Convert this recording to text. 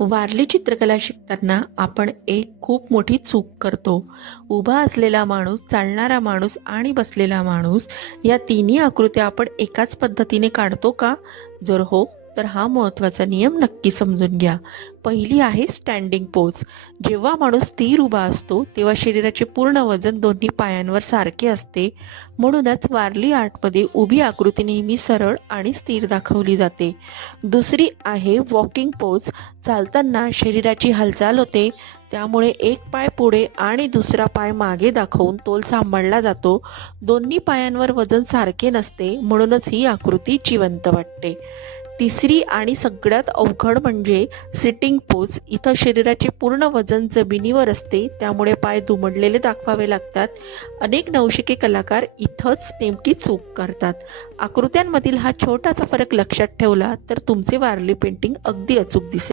वारली चित्रकला शिकताना आपण एक खूप मोठी चूक करतो. उभा असलेला माणूस, चालणारा माणूस आणि बसलेला माणूस या तिन्ही आकृत्या आपण एकाच पद्धतीने काढतो का? जर हो, तर हा महत्त्वाचा नियम नक्की समजून घ्या. पहिली आहे स्टँडिंग पोज. जेव्हा माणूस स्थिर उभा असतो, तेव्हा शरीराचे पूर्ण वजन दोन्ही पायांवर सारखे असते. म्हणूनच वारली आर्टमध्ये उभी आकृती नेहमी सरळ आणि स्थिर दाखवली जाते. दुसरी आहे वॉकिंग पोज. चालताना शरीराची हालचाल होते, त्यामुळे एक पाय पुढे आणि दुसरा पाय मागे दाखवून तोल सांभाळला जातो. दोन्ही पायांवर वजन सारखे नसते, म्हणूनच ही आकृती जिवंत वाटते. तिसरी आणि सगळ्यात अवघड म्हणजे सिटिंग पोज. इथं शरीराचे पूर्ण वजन जमिनीवर असते, त्यामुळे पाय दुमडलेले दाखवावे लागतात. अनेक नवशिके कलाकार इथंच नेमकी चूक करतात. आकृत्यांमधील हा छोटासा फरक लक्षात ठेवला तर तुमचे वारली पेंटिंग अगदी अचूक दिसेल.